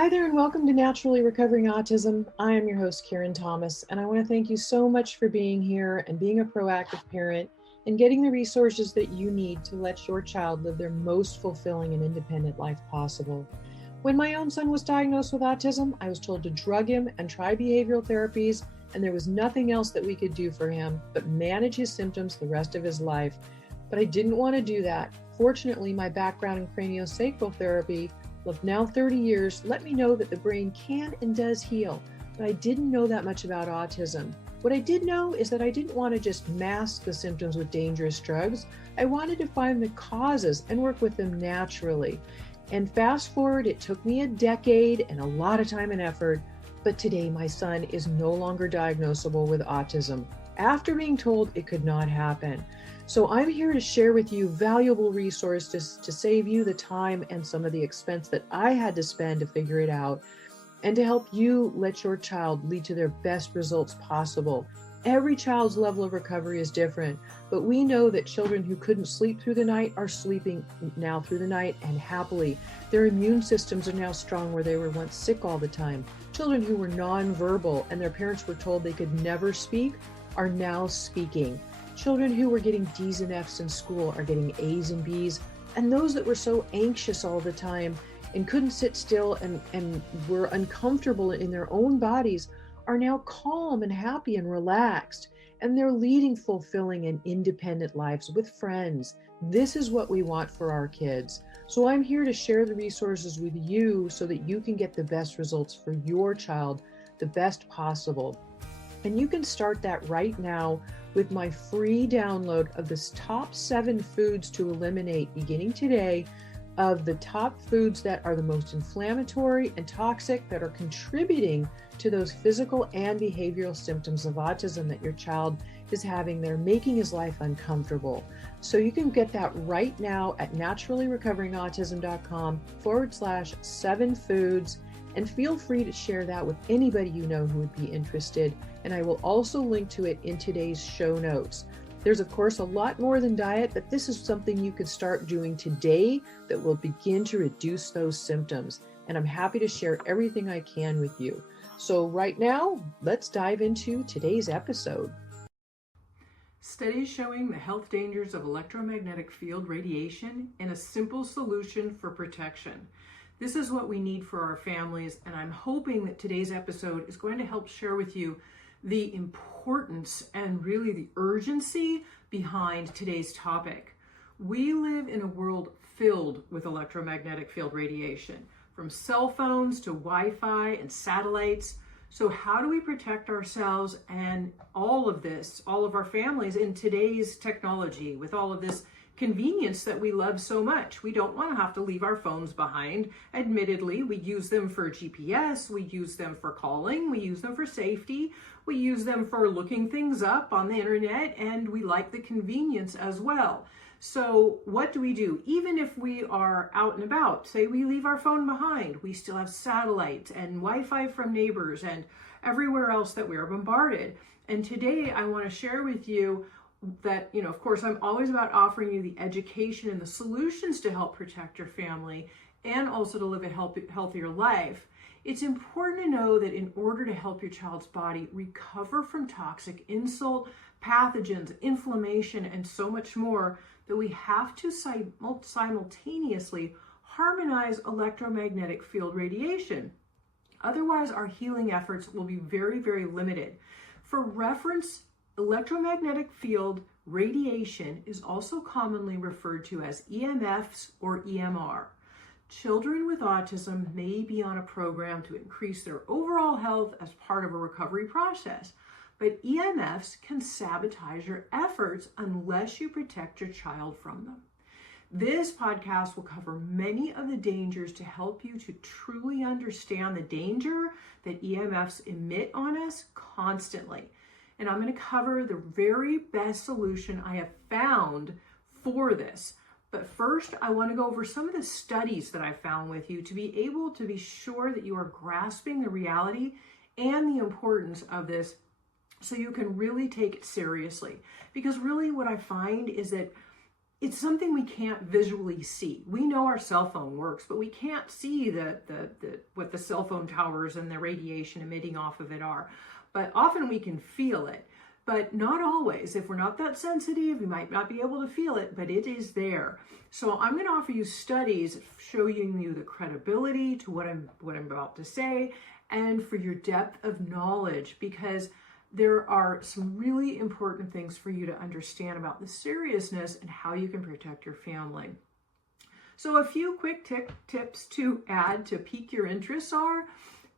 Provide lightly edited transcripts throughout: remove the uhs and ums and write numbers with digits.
Hi there, and welcome to Naturally Recovering Autism. I am your host, Karen Thomas, and I want to thank you so much for being here and being a proactive parent and getting the resources that you need to let your child live their most fulfilling and independent life possible. When my own son was diagnosed with autism, I was told to drug him and try behavioral therapies, and there was nothing else that we could do for him but manage his symptoms the rest of his life. But I didn't want to do that. Fortunately, my background in craniosacral therapy of now 30 years let me know that the brain can and does heal, but I didn't know that much about autism. What I did know is that I didn't want to just mask the symptoms with dangerous drugs. I wanted to find the causes and work with them naturally. And fast forward, it took me a decade and a lot of time and effort, but today my son is no longer diagnosable with autism after being told it could not happen. So I'm here to share with you valuable resources to save you the time and some of the expense that I had to spend to figure it out, and to help you let your child lead to their best results possible. Every child's level of recovery is different, but we know that children who couldn't sleep through the night are sleeping now through the night and happily. Their immune systems are now strong where they were once sick all the time. Children who were nonverbal and their parents were told they could never speak are now speaking. Children who were getting D's and F's in school are getting A's and B's, and those that were so anxious all the time and couldn't sit still and were uncomfortable in their own bodies are now calm and happy and relaxed, and they're leading fulfilling and independent lives with friends. This is what we want for our kids. So I'm here to share the resources with you so that you can get the best results for your child, the best possible. And you can start that right now with my free download of the top 7 foods to eliminate beginning today, of the top foods that are the most inflammatory and toxic that are contributing to those physical and behavioral symptoms of autism that your child is having. They're making his life uncomfortable. So you can get that right now at naturallyrecoveringautism.com/7 foods. And feel free to share that with anybody you know who would be interested. And I will also link to it in today's show notes. There's, of course, a lot more than diet, but this is something you could start doing today that will begin to reduce those symptoms. And I'm happy to share everything I can with you. So right now, let's dive into today's episode. Studies showing the health dangers of electromagnetic field radiation and a simple solution for protection. This is what we need for our families, and I'm hoping that today's episode is going to help share with you the importance and really the urgency behind today's topic. We live in a world filled with electromagnetic field radiation, from cell phones to Wi-Fi and satellites. So how do we protect ourselves and all of this, all of our families in today's technology with all of this convenience that we love so much? We don't want to have to leave our phones behind. Admittedly, we use them for GPS, we use them for calling, we use them for safety, we use them for looking things up on the internet, and we like the convenience as well. So what do we do? Even if we are out and about, say we leave our phone behind, we still have satellite and Wi-Fi from neighbors and everywhere else that we are bombarded. And today I want to share with you that, of course, I'm always about offering you the education and the solutions to help protect your family and also to live a healthier life. It's important to know that in order to help your child's body recover from toxic insult, pathogens, inflammation, and so much more, that we have to simultaneously harmonize electromagnetic field radiation. Otherwise, our healing efforts will be very, very limited. For reference, electromagnetic field radiation is also commonly referred to as EMFs or EMR. Children with autism may be on a program to increase their overall health as part of a recovery process, but EMFs can sabotage your efforts unless you protect your child from them. This podcast will cover many of the dangers to help you to truly understand the danger that EMFs emit on us constantly. And I'm going to cover the very best solution I have found for this. But first, I want to go over some of the studies that I found with you to be able to be sure that you are grasping the reality and the importance of this so you can really take it seriously. Because really what I find is that it's something we can't visually see. We know our cell phone works, but we can't see what the cell phone towers and the radiation emitting off of it are. But often we can feel it, but not always. If we're not that sensitive, we might not be able to feel it, but it is there. So I'm going to offer you studies showing you the credibility to what I'm about to say, and for your depth of knowledge, because there are some really important things for you to understand about the seriousness and how you can protect your family. So a few quick tips to add to pique your interests are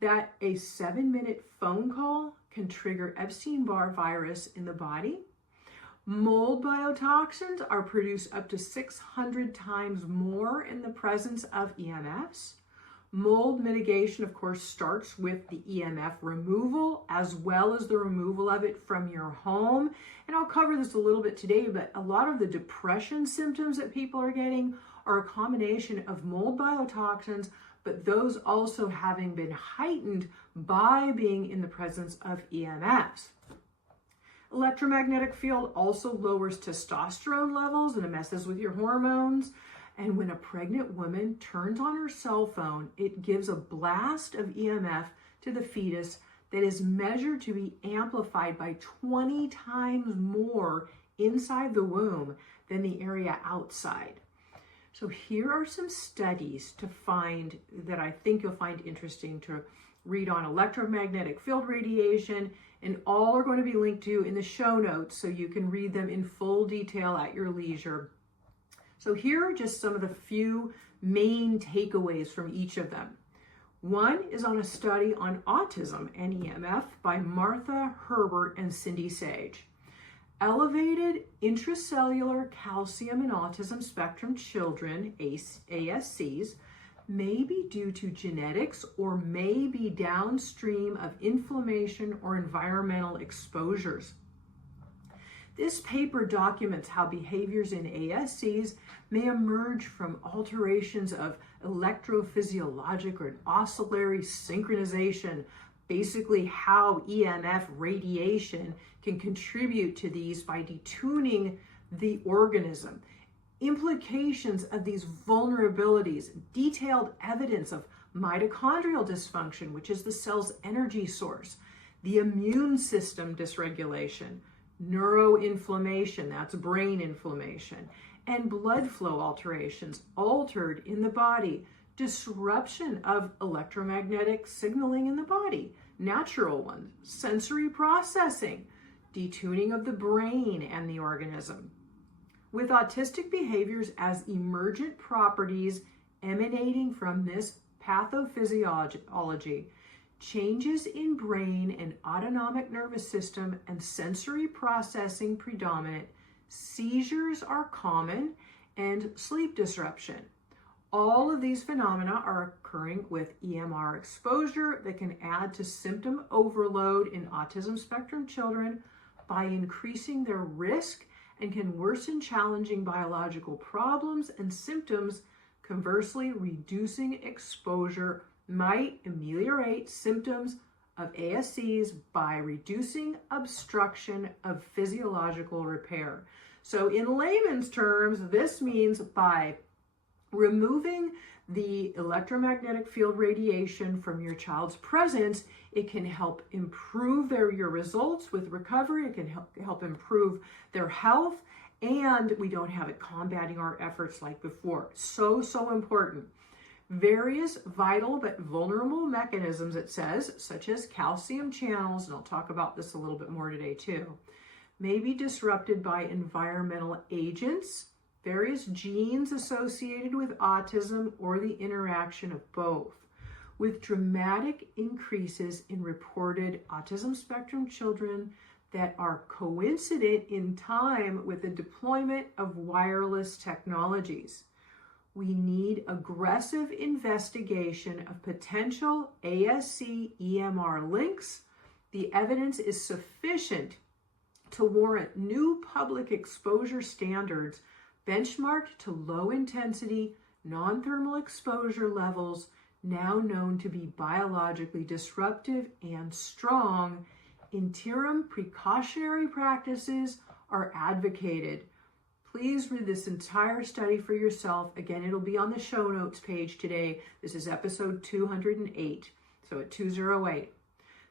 that a 7-minute phone call can trigger Epstein-Barr virus in the body. Mold biotoxins are produced up to 600 times more in the presence of EMFs. Mold mitigation, of course, starts with the EMF removal as well as the removal of it from your home. And I'll cover this a little bit today, but a lot of the depression symptoms that people are getting are a combination of mold biotoxins, but those also having been heightened by being in the presence of EMFs. Electromagnetic field also lowers testosterone levels and it messes with your hormones. And when a pregnant woman turns on her cell phone, it gives a blast of EMF to the fetus that is measured to be amplified by 20 times more inside the womb than the area outside. So here are some studies to find that I think you'll find interesting to read on electromagnetic field radiation, and all are going to be linked to in the show notes so you can read them in full detail at your leisure. So here are just some of the few main takeaways from each of them. One is on a study on autism and EMF by Martha Herbert and Cindy Sage. Elevated intracellular calcium in autism spectrum children, ASCs, may be due to genetics or may be downstream of inflammation or environmental exposures. This paper documents how behaviors in ASCs may emerge from alterations of electrophysiologic or oscillatory synchronization, basically how EMF radiation can contribute to these by detuning the organism. Implications of these vulnerabilities, detailed evidence of mitochondrial dysfunction, which is the cell's energy source, the immune system dysregulation, neuroinflammation, that's brain inflammation, and blood flow alterations altered in the body, disruption of electromagnetic signaling in the body, natural ones, sensory processing, detuning of the brain and the organism. With autistic behaviors as emergent properties emanating from this pathophysiology, changes in brain and autonomic nervous system and sensory processing predominant, seizures are common, and sleep disruption. All of these phenomena are occurring with EMR exposure that can add to symptom overload in autism spectrum children by increasing their risk and can worsen challenging biological problems and symptoms. Conversely, reducing exposure might ameliorate symptoms of ASCs by reducing obstruction of physiological repair. So in layman's terms, this means by removing the electromagnetic field radiation from your child's presence, it can help improve your results with recovery. It can help improve their health, and we don't have it combating our efforts like before. So important. Various vital but vulnerable mechanisms, it says, such as calcium channels, and I'll talk about this a little bit more today too, may be disrupted by environmental agents, various genes associated with autism, or the interaction of both, with dramatic increases in reported autism spectrum children that are coincident in time with the deployment of wireless technologies. We need aggressive investigation of potential ASC EMR links. The evidence is sufficient to warrant new public exposure standards benchmarked to low intensity, non-thermal exposure levels now known to be biologically disruptive and strong. Interim precautionary practices are advocated. Please read this entire study for yourself. Again, it'll be on the show notes page today. This is episode 208, so at 208.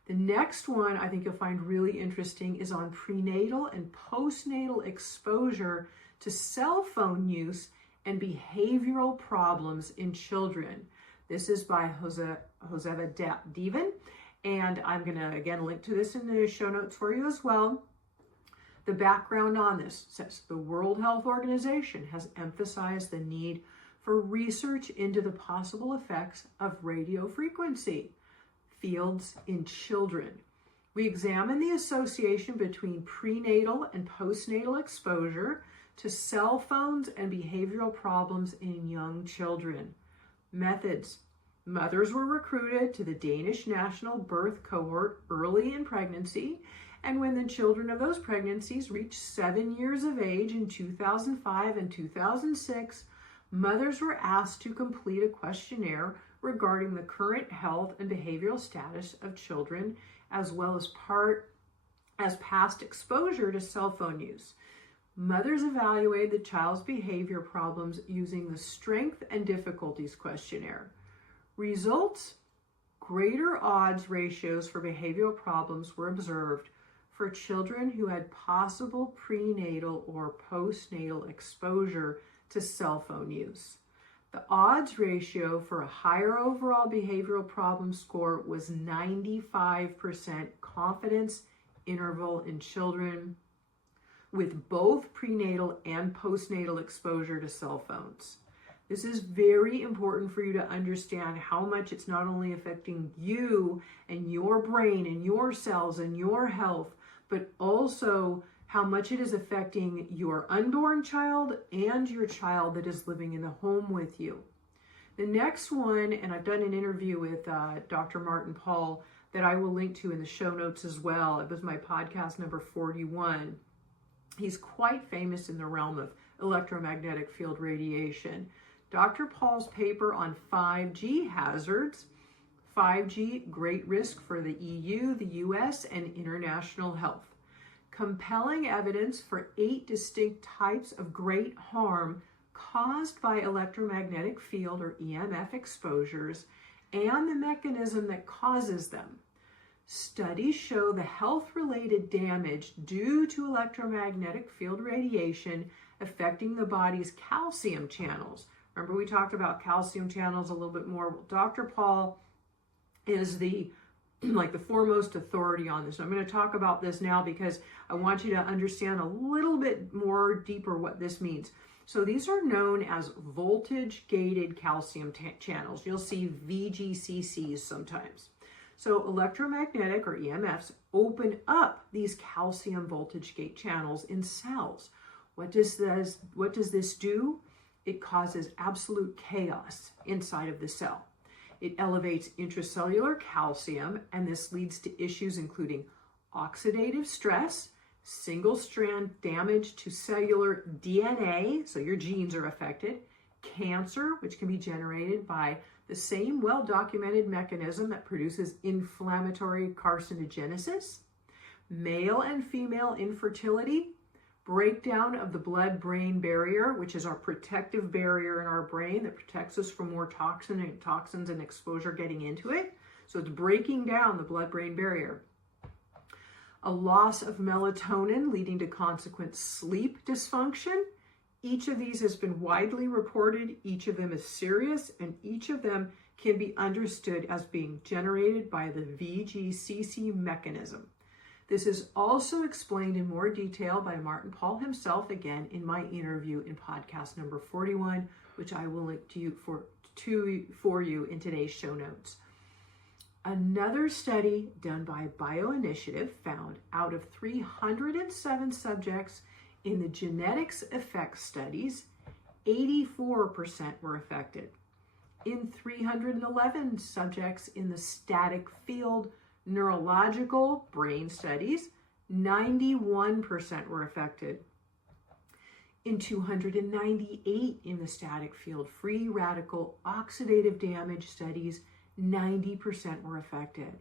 The next one I think you'll find really interesting is on prenatal and postnatal exposure to cell phone use and behavioral problems in children. This is by Joseva Divan, and I'm going to again link to this in the show notes for you as well. The background on this says the World Health Organization has emphasized the need for research into the possible effects of radio frequency fields in children. We examine the association between prenatal and postnatal exposure to cell phones and behavioral problems in young children. Methods. Mothers were recruited to the Danish National Birth Cohort early in pregnancy, and when the children of those pregnancies reached 7 years of age in 2005 and 2006, mothers were asked to complete a questionnaire regarding the current health and behavioral status of children, as well as past exposure to cell phone use. Mothers evaluated the child's behavior problems using the Strength and Difficulties questionnaire. Results: greater odds ratios for behavioral problems were observed for children who had possible prenatal or postnatal exposure to cell phone use. The odds ratio for a higher overall behavioral problem score was 95% confidence interval in children with both prenatal and postnatal exposure to cell phones. This is very important for you to understand how much it's not only affecting you and your brain and your cells and your health, but also how much it is affecting your unborn child and your child that is living in the home with you. The next one, and I've done an interview with Dr. Martin Paul that I will link to in the show notes as well. It was my podcast number 41. He's quite famous in the realm of electromagnetic field radiation. Dr. Paul's paper on 5G hazards, 5G, great risk for the EU, the US, and international health. Compelling evidence for 8 distinct types of great harm caused by electromagnetic field or EMF exposures and the mechanism that causes them. Studies show the health-related damage due to electromagnetic field radiation affecting the body's calcium channels. Remember, we talked about calcium channels a little bit more. Well, Dr. Paul is the foremost authority on this. I'm going to talk about this now because I want you to understand a little bit more deeper what this means. So these are known as voltage-gated calcium channels. You'll see VGCCs sometimes. So electromagnetic or EMFs open up these calcium voltage gate channels in cells. What does this do? It causes absolute chaos inside of the cell. It elevates intracellular calcium, and this leads to issues including oxidative stress, single-strand damage to cellular DNA, so your genes are affected, cancer, which can be generated by the same well-documented mechanism that produces inflammatory carcinogenesis, male and female infertility, breakdown of the blood-brain barrier, which is our protective barrier in our brain that protects us from more toxins and exposure getting into it. So it's breaking down the blood-brain barrier. A loss of melatonin leading to consequent sleep dysfunction. Each of these has been widely reported. Each of them is serious, and each of them can be understood as being generated by the VGCC mechanism. This is also explained in more detail by Martin Paul himself, again, in my interview in podcast number 41, which I will link to you for you in today's show notes. Another study done by BioInitiative found out of 307 subjects in the genetics effects studies, 84% were affected. In 311 subjects in the static field neurological brain studies, 91% were affected. In 298 in the static field free radical oxidative damage studies, 90% were affected.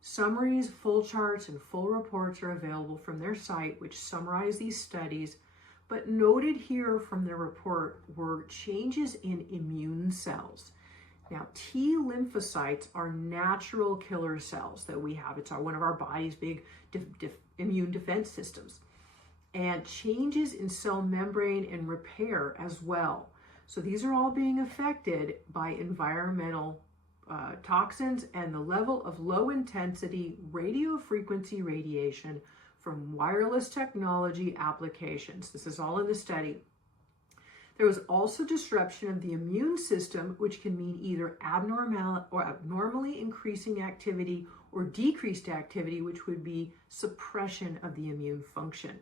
Summaries, full charts, and full reports are available from their site, which summarize these studies. But noted here from the report were changes in immune cells. Now, T lymphocytes are natural killer cells that we have. It's one of our body's big immune defense systems. And changes in cell membrane and repair as well. So these are all being affected by environmental toxins and the level of low intensity radio frequency radiation from wireless technology applications. This is all in the study. There was also disruption of the immune system, which can mean either abnormally increasing activity or decreased activity, which would be suppression of the immune function.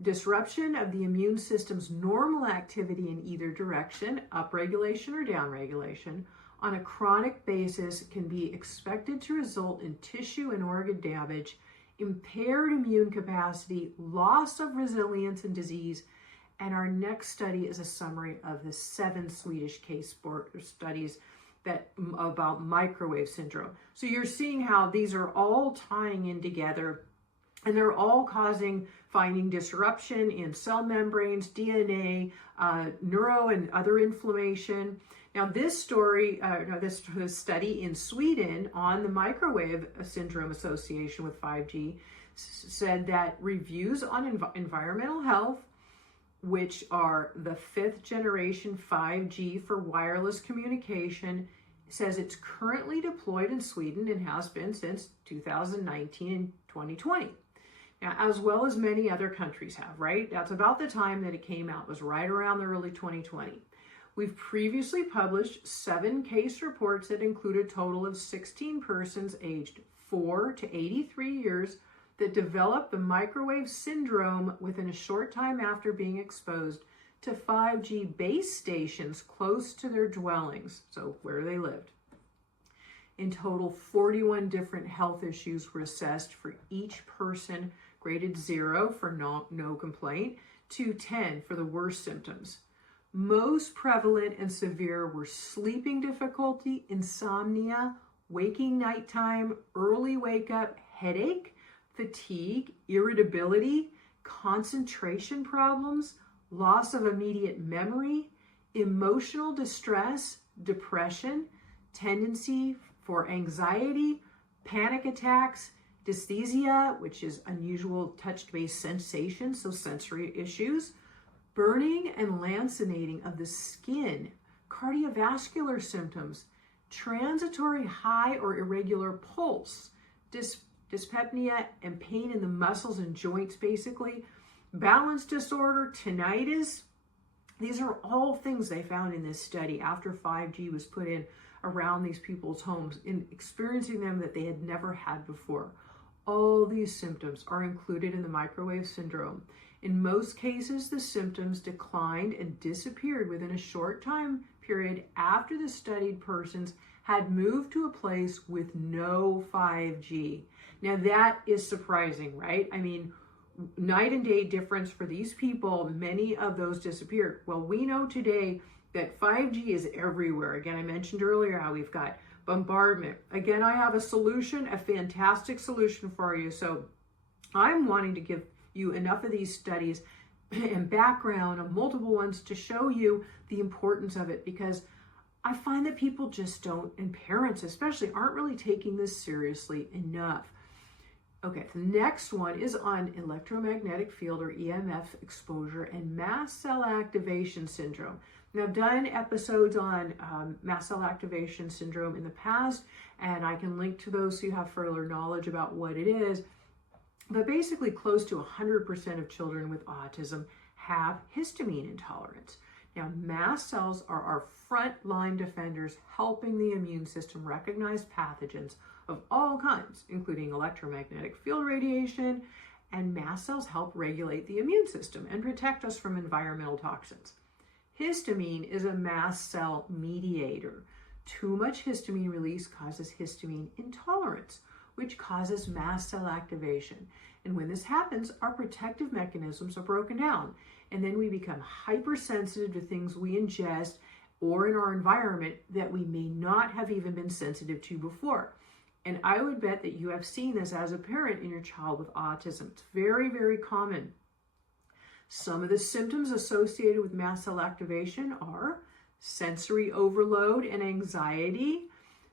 Disruption of the immune system's normal activity in either direction, upregulation or downregulation, on a chronic basis can be expected to result in tissue and organ damage, impaired immune capacity, loss of resilience and disease. And our next study is a summary of the 7 Swedish case studies about microwave syndrome. So you're seeing how these are all tying in together, and they're all finding disruption in cell membranes, DNA, neuro and other inflammation. Now this study in Sweden on the microwave syndrome association with 5G said that reviews on environmental health, which are the 5th generation 5G for wireless communication, says it's currently deployed in Sweden and has been since 2019 and 2020. Now, as well as many other countries have, right? That's about the time that it came out, was right around the early 2020. We've previously published 7 case reports that include a total of 16 persons aged 4 to 83 years that developed the microwave syndrome within a short time after being exposed to 5G base stations close to their dwellings, so where they lived. In total, 41 different health issues were assessed for each person, graded 0 for no complaint to 10 for the worst symptoms. Most prevalent and severe were sleeping difficulty, insomnia, waking nighttime, early wake up, headache, fatigue, irritability, concentration problems, loss of immediate memory, emotional distress, depression, tendency for anxiety, panic attacks, dysesthesia, which is unusual touch-based sensations, so sensory issues, burning and lancinating of the skin, cardiovascular symptoms, transitory high or irregular pulse, dyspepsia and pain in the muscles and joints, basically, balance disorder, tinnitus. These are all things they found in this study after 5G was put in around these people's homes, in experiencing them that they had never had before. All these symptoms are included in the microwave syndrome. In most cases, the symptoms declined and disappeared within a short time period after the studied persons had moved to a place with no 5G. Now that is surprising, right? I mean, night and day difference for these people, many of those disappeared. Well, we know today that 5G is everywhere. Again, I mentioned earlier how we've got bombardment. Again, I have a solution, a fantastic solution for you. So I'm wanting to give you enough of these studies and background of multiple ones to show you the importance of it, because I find that people just don't, and parents especially, aren't really taking this seriously enough. Okay, the next one is on electromagnetic field or EMF exposure and mast cell activation syndrome. Now, I've done episodes on mast cell activation syndrome in the past, and I can link to those so you have further knowledge about what it is. But basically, close to 100% of children with autism have histamine intolerance. Now, mast cells are our frontline defenders, helping the immune system recognize pathogens of all kinds, including electromagnetic field radiation, and mast cells help regulate the immune system and protect us from environmental toxins. Histamine is a mast cell mediator. Too much histamine release causes histamine intolerance, which causes mast cell activation. And when this happens, our protective mechanisms are broken down, and then we become hypersensitive to things we ingest or in our environment that we may not have even been sensitive to before. And I would bet that you have seen this as a parent in your child with autism. It's very, very common. Some of the symptoms associated with mast cell activation are sensory overload and anxiety.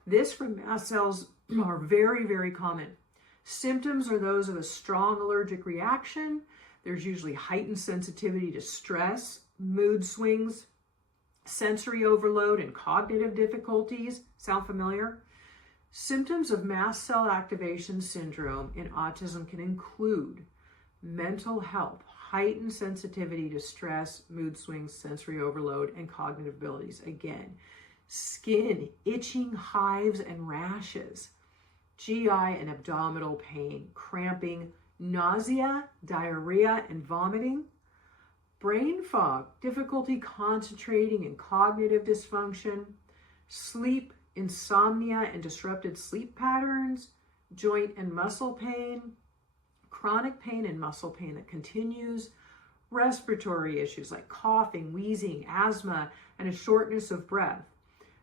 This from mast cells are very, very common. Symptoms are those of a strong allergic reaction. There's usually heightened sensitivity to stress, mood swings, sensory overload, and cognitive difficulties. Sound familiar? Symptoms of mast cell activation syndrome in autism can include mental health, heightened sensitivity to stress, mood swings, sensory overload, and cognitive abilities. Again, skin, itching, hives, and rashes, GI and abdominal pain, cramping, nausea, diarrhea, and vomiting, brain fog, difficulty concentrating and cognitive dysfunction, sleep, insomnia and disrupted sleep patterns, joint and muscle pain, chronic pain and muscle pain that continues, respiratory issues like coughing, wheezing, asthma, and a shortness of breath,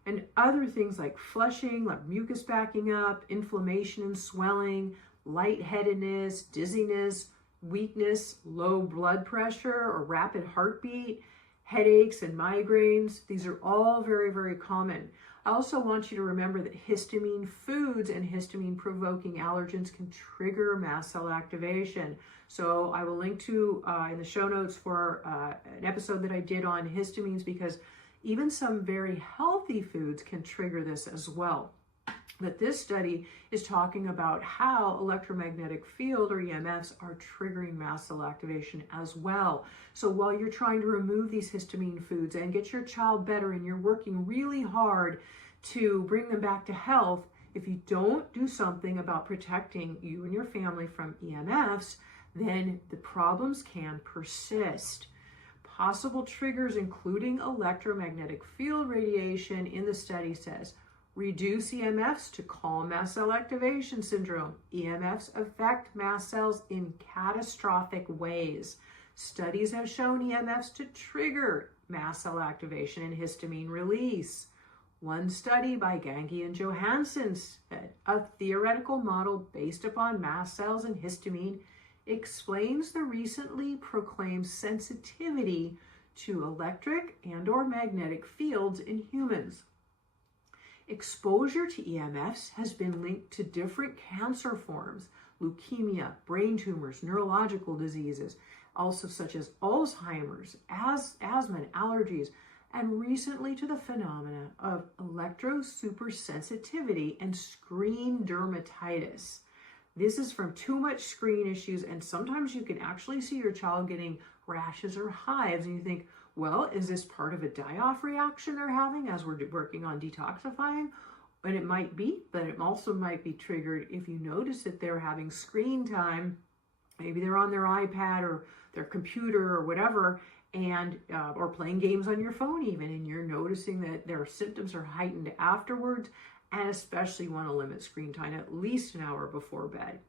and other things like flushing, like mucus backing up, inflammation and swelling, lightheadedness, dizziness, weakness, low blood pressure or rapid heartbeat, headaches and migraines. These are all very, very common. I also want you to remember that histamine foods and histamine provoking allergens can trigger mast cell activation. So I will link to in the show notes for an episode that I did on histamines, because even some very healthy foods can trigger this as well. But this study is talking about how electromagnetic field or EMFs are triggering mast cell activation as well. So while you're trying to remove these histamine foods and get your child better, and you're working really hard to bring them back to health, if you don't do something about protecting you and your family from EMFs, then the problems can persist. Possible triggers including electromagnetic field radiation in the study says, reduce EMFs to calm mast cell activation syndrome. EMFs affect mast cells in catastrophic ways. Studies have shown EMFs to trigger mast cell activation and histamine release. One study by Gangi and Johansson said a theoretical model based upon mast cells and histamine explains the recently proclaimed sensitivity to electric and/or magnetic fields in humans. Exposure to EMFs has been linked to different cancer forms, leukemia, brain tumors, neurological diseases, also such as Alzheimer's, asthma, and allergies, and recently to the phenomena of electrosupersensitivity and screen dermatitis. This is from too much screen issues, and sometimes you can actually see your child getting rashes or hives, and you think, well, is this part of a die-off reaction they're having as we're working on detoxifying? And it might be, but it also might be triggered if you notice that they're having screen time. Maybe they're on their iPad or their computer or whatever, and or playing games on your phone even, and you're noticing that their symptoms are heightened afterwards, and especially want to limit screen time at least an hour before bed.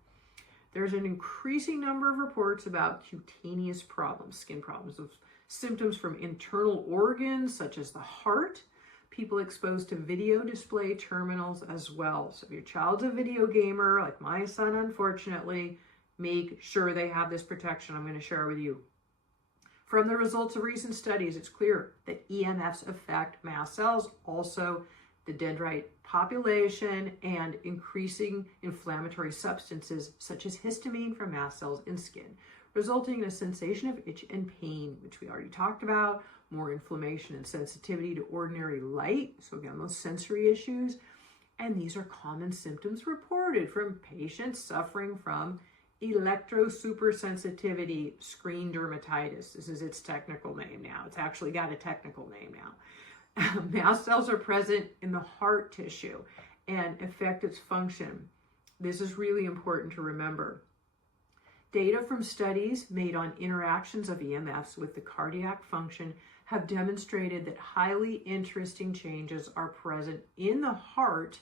There's an increasing number of reports about cutaneous problems, skin problems, of symptoms from internal organs such as the heart, people exposed to video display terminals as well. So if your child's a video gamer, like my son, unfortunately, make sure they have this protection I'm going to share with you. From the results of recent studies, it's clear that EMFs affect mast cells, also the dendrite population, and increasing inflammatory substances such as histamine from mast cells in skin, resulting in a sensation of itch and pain, which we already talked about, more inflammation and sensitivity to ordinary light. So again, those sensory issues. And these are common symptoms reported from patients suffering from electrosupersensitivity screen dermatitis. This is its technical name now. It's actually got a technical name now. Mast cells are present in the heart tissue and affect its function. This is really important to remember. Data from studies made on interactions of EMFs with the cardiac function have demonstrated that highly interesting changes are present in the heart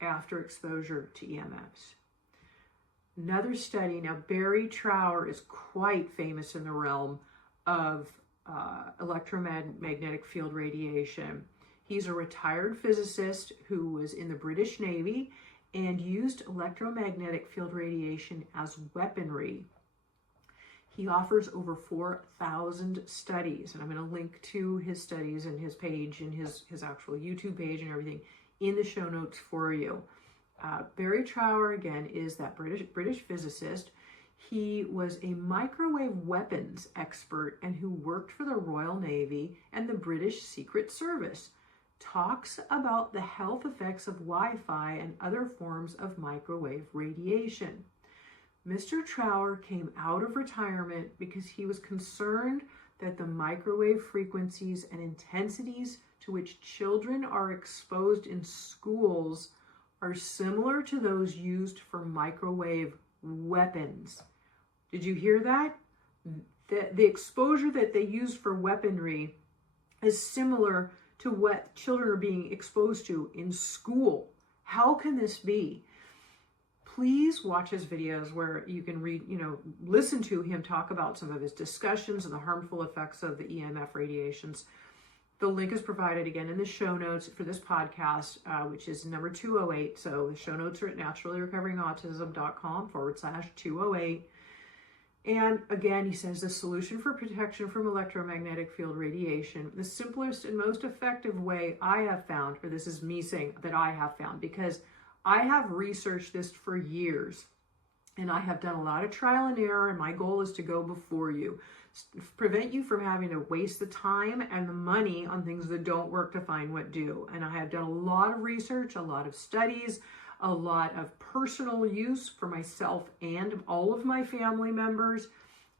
after exposure to EMFs. Another study, now Barry Trower is quite famous in the realm of electromagnetic field radiation. He's a retired physicist who was in the British Navy and used electromagnetic field radiation as weaponry. He offers over 4,000 studies, and I'm going to link to his studies and his page and his actual YouTube page and everything in the show notes for you. Barry Trower, again, is that British physicist. He was a microwave weapons expert and who worked for the Royal Navy and the British Secret Service. Talks about the health effects of Wi-Fi and other forms of microwave radiation. Mr. Trower came out of retirement because he was concerned that the microwave frequencies and intensities to which children are exposed in schools are similar to those used for microwave weapons. Did you hear that? The exposure that they use for weaponry is similar to what children are being exposed to in school. How can this be? Please watch his videos where you can read, listen to him talk about some of his discussions and the harmful effects of the EMF radiations. The link is provided again in the show notes for this podcast, which is number 208. So the show notes are at naturallyrecoveringautism.com/208. And again, he says the solution for protection from electromagnetic field radiation, the simplest and most effective way I have found, or this is me saying that I have found, because I have researched this for years and I have done a lot of trial and error, and my goal is to go before you, prevent you from having to waste the time and the money on things that don't work to find what do. And I have done a lot of research, a lot of studies, a lot of personal use for myself and all of my family members.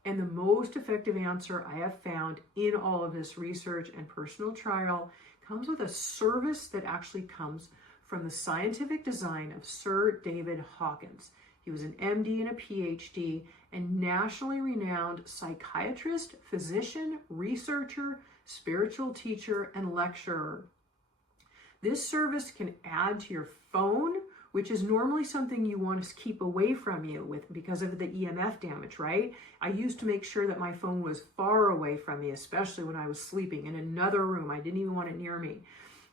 And the most effective answer I have found in all of this research and personal trial comes with a service that actually comes from the scientific design of Sir David Hawkins. He was an MD and a PhD and nationally renowned psychiatrist, physician, researcher, spiritual teacher, and lecturer. This service can add to your phone, which is normally something you want to keep away from you because of the EMF damage, right? I used to make sure that my phone was far away from me, especially when I was sleeping in another room. I didn't even want it near me.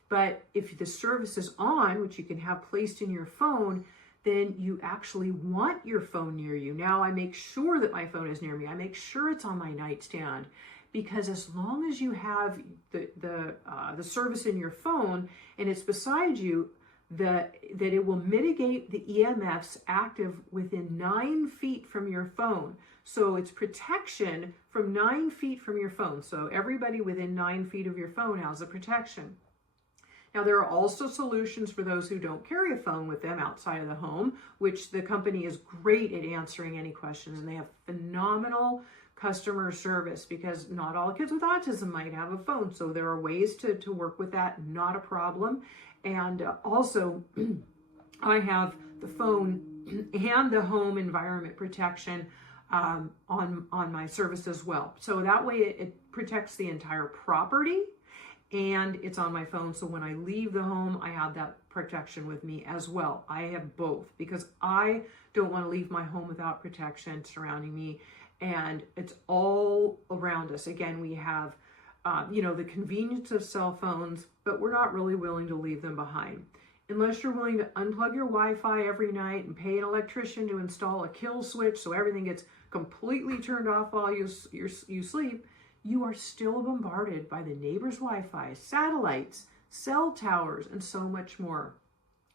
But if the service is on, which you can have placed in your phone, then you actually want your phone near you. Now I make sure that my phone is near me. I make sure it's on my nightstand, because as long as you have the service in your phone and it's beside you, that it will mitigate the EMFs active within 9 feet from your phone. So it's protection from 9 feet from your phone. So everybody within 9 feet of your phone has a protection. Now, there are also solutions for those who don't carry a phone with them outside of the home, which the company is great at answering any questions, and they have phenomenal customer service, because not all kids with autism might have a phone. So there are ways to work with that, not a problem. And also, I have the phone and the home environment protection on my service as well. So that way it protects the entire property, and it's on my phone. So when I leave the home, I have that protection with me as well. I have both, because I don't want to leave my home without protection surrounding me. And it's all around us. Again, we have, the convenience of cell phones, but we're not really willing to leave them behind. Unless you're willing to unplug your Wi-Fi every night and pay an electrician to install a kill switch so everything gets completely turned off while you sleep, you are still bombarded by the neighbor's Wi-Fi, satellites, cell towers, and so much more.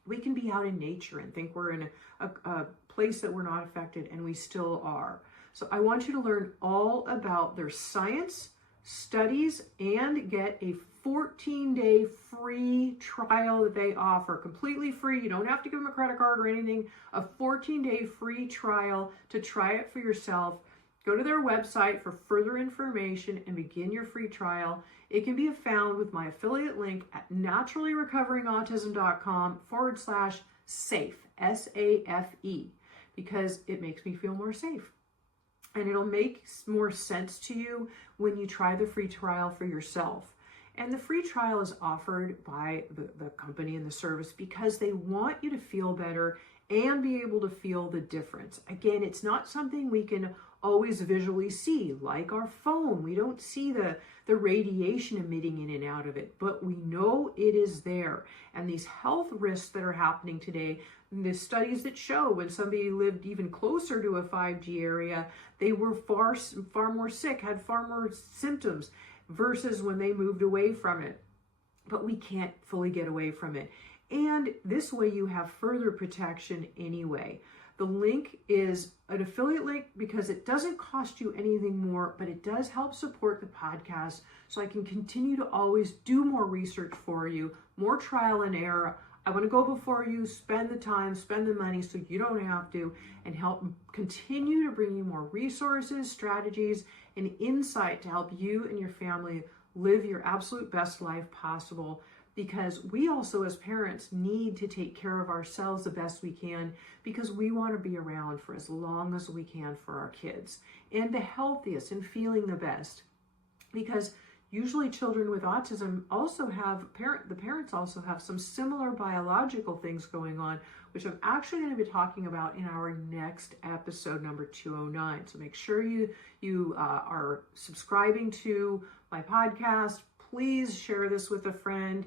We can be out in nature and think we're in a place that we're not affected, and we still are. So I want you to learn all about their science, studies, and get a 14-day free trial that they offer, completely free. You don't have to give them a credit card or anything. A 14-day free trial to try it for yourself. Go to their website for further information and begin your free trial. It can be found with my affiliate link at naturallyrecoveringautism.com/safe, SAFE, because it makes me feel more safe. And it'll make more sense to you when you try the free trial for yourself. And the free trial is offered by the company and the service because they want you to feel better and be able to feel the difference. Again, it's not something we can always visually see, like our phone. We don't see the radiation emitting in and out of it, but we know it is there. And these health risks that are happening today, the studies that show when somebody lived even closer to a 5G area, they were far more sick, had far more symptoms versus when they moved away from it. But we can't fully get away from it. And this way you have further protection anyway. The link is an affiliate link because it doesn't cost you anything more, but it does help support the podcast so I can continue to always do more research for you, more trial and error. I want to go before you, spend the time, spend the money so you don't have to, and help continue to bring you more resources, strategies, and insight to help you and your family live your absolute best life possible. Because we also as parents need to take care of ourselves the best we can because we want to be around for as long as we can for our kids and the healthiest and feeling the best. Because usually children with autism also have, the parents also have some similar biological things going on, which I'm actually going to be talking about in our next episode, number 209. So make sure you are subscribing to my podcast. Please share this with a friend.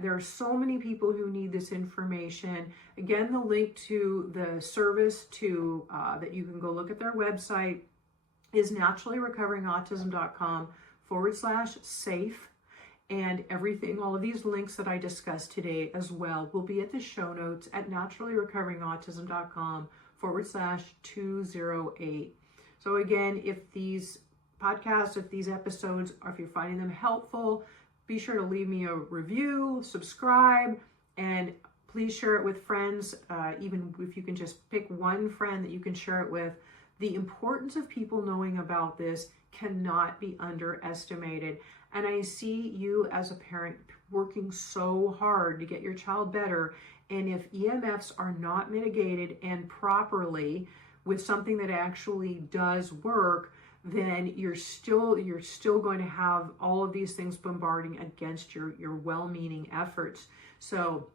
There are so many people who need this information. Again, the link to the service that you can go look at their website is naturallyrecoveringautism.com/safe. And everything, all of these links that I discussed today as well will be at the show notes at naturallyrecoveringautism.com/208. So again, if these podcasts, if these episodes, or if you're finding them helpful, be sure to leave me a review, subscribe, and please share it with friends. Even if you can just pick one friend that you can share it with. The importance of people knowing about this cannot be underestimated. And I see you as a parent working so hard to get your child better. And if EMFs are not mitigated and properly with something that actually does work, then you're still going to have all of these things bombarding against your well-meaning efforts. So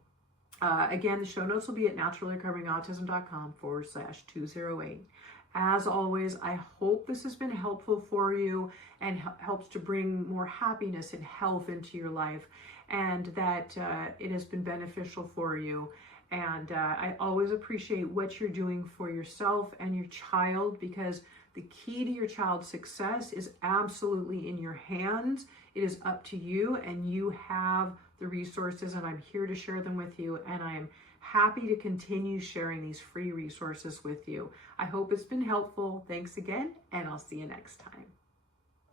again, the show notes will be at naturallyrecoveringautism.com/208. As always, I hope this has been helpful for you and helps to bring more happiness and health into your life, and that it has been beneficial for you. And I always appreciate what you're doing for yourself and your child, because the key to your child's success is absolutely in your hands. It is up to you, and you have the resources, and I'm here to share them with you. And I am happy to continue sharing these free resources with you. I hope it's been helpful. Thanks again, and I'll see you next time.